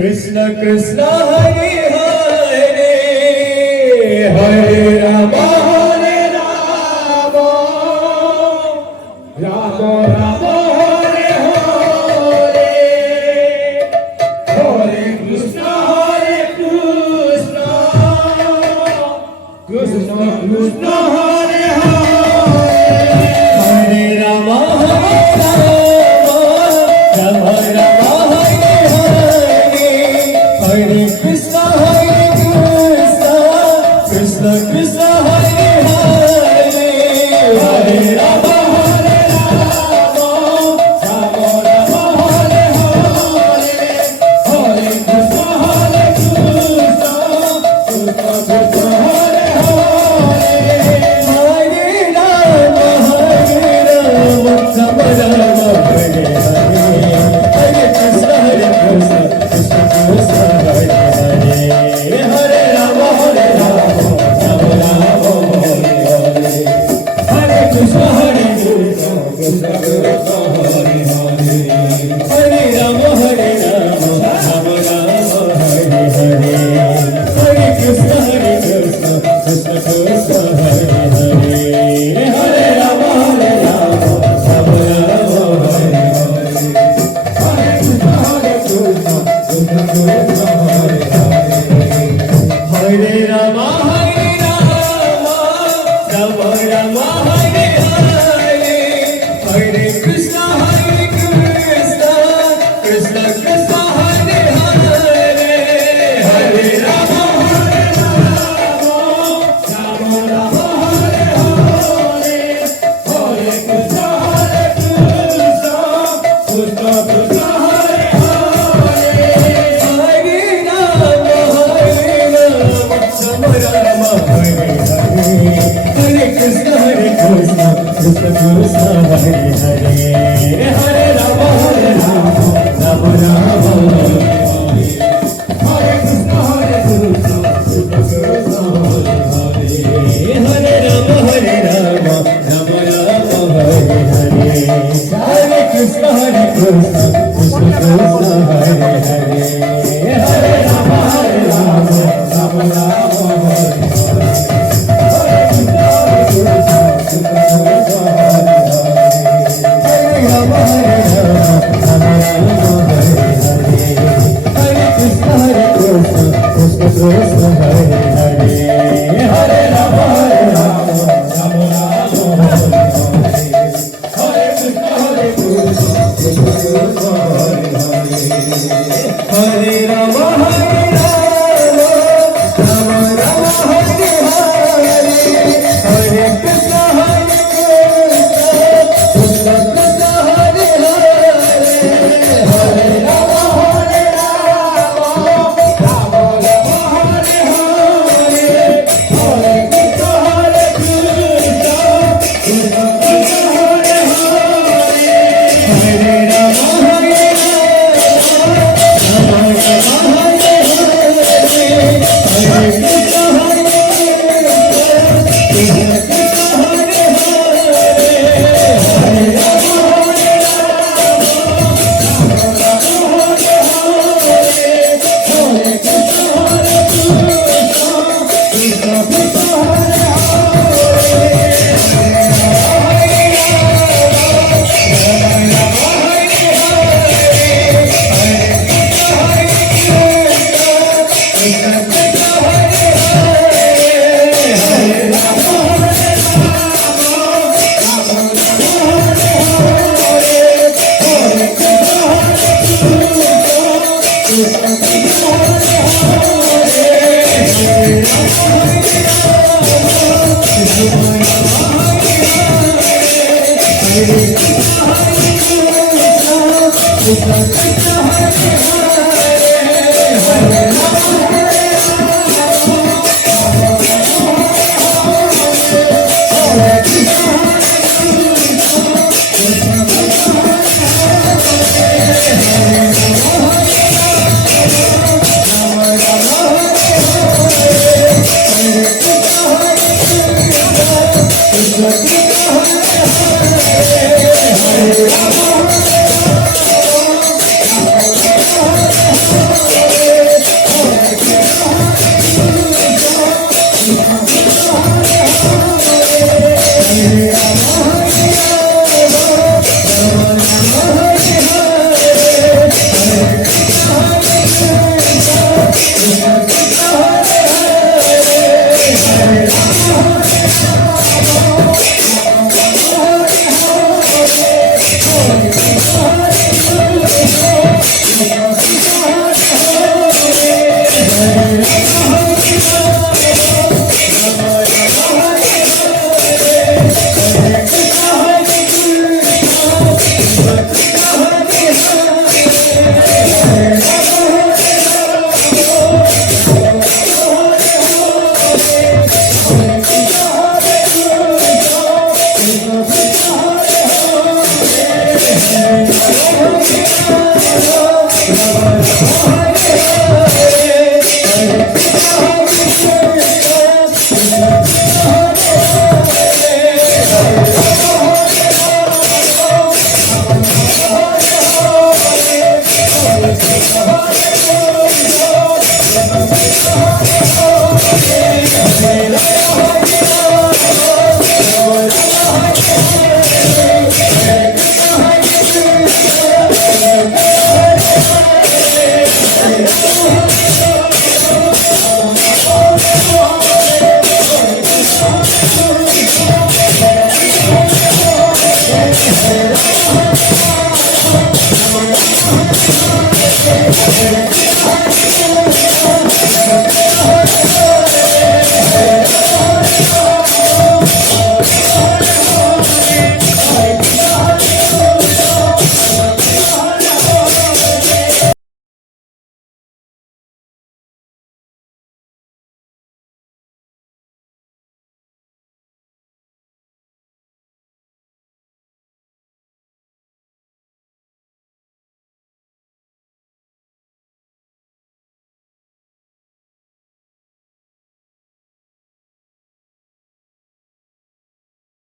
Krishna Krishna Hare Hare Hare Rama Hare Rama Rama Rama Hare Hare Hare Krishna Krishna Krishna Hare Hare Hare Rama Hare Rama Rama Rama Hare Krishna Krishna Krishna Hare Hare Hare Rama Hare Rama Rama Rama Hare Hare Hare Krishna Krishna Krishna Hare Hare Hare Rama Rama Rama Hare Hare Hare Krishna Krishna Krishna Krishna Hare Rama Hare Rama Rama Rama Hare Hare Hare Krishna Krishna Krishna Hare Hare Hare Rama Hare Rama Rama Rama Hare Hare Hare Krishna Krishna Krishna Krishna Hare Hare Hare Rama Hare Rama Rama Rama Hare Hare Hare Krishna Krishna Krishna Krishna Hare Hare Hare Rama Hare Rama Rama Rama Hare Hare Hare Krishna Krishna Krishna Krishna Hare Hare Hare Rama Hare Rama Rama Rama Hare Hare Hare Krishna Krishna Krishna Krishna Hare Hare Hare Rama Hare Rama Rama Rama Hare Hare Hare Krishna Krishna Krishna Hare Hare Hare Rama Hare Rama Rama Rama Hare Hare Krishna Krishna Krishna Hare Hare Hare Rama Hare Rama Rama Rama Hare Hare Hare Krishna Krishna Krishna Hare Hare Hare Rama Hare Rama Rama Rama Hare Hare Hare Rama Hare Rama Rama Rama Hare Hare Hare Krishna Krishna Krishna Hare Hare Hare Rama Hare Rama Rama Rama Hare Hare Hare Krishna Krishna Krishna Hare Hare Hare Rama Hare Hare